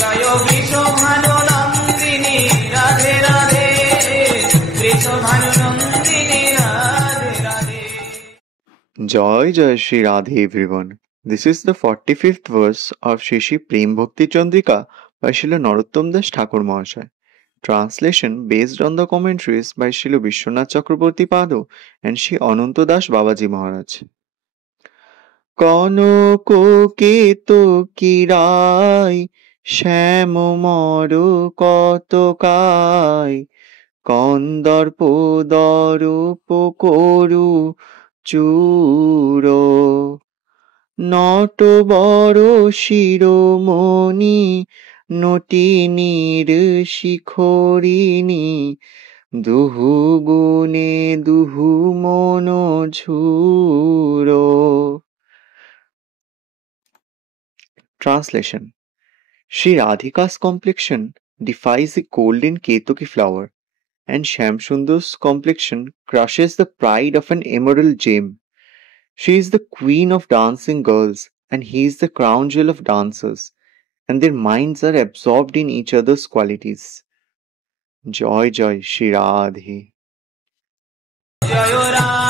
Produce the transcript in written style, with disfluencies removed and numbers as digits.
Joy Vrishabhanu Nandini Radhe Radhe, Vrishabhanu Nandini Radhe Radhe. Joy Jai Shri Radhe everyone. This is the 45th verse of Shri Shri Prem Bhakti Chandrika by Srila Narottam Das Thakur Mahasaya. Translation based on the commentaries by Srila Vishwanath Chakraborty Pado and Shri Ananta Das Babaji Maharaj. Kanak কেতকীরায় শ্যাম মর কতকায়, কন্দর্প দর্প করু চূর, নটবর শিরোমণি নটিনীর শিখরিণী, দুহু গুণে দুহু মন ঝুর। Translation. Sri Radhika's complexion defies the golden ketuki flower, and Shamsundar's complexion crushes the pride of an emerald gem. She is the queen of dancing girls, and he is the crown jewel of dancers, and their minds are absorbed in each other's qualities. Joy Joy Shri Radhe. Joy Ram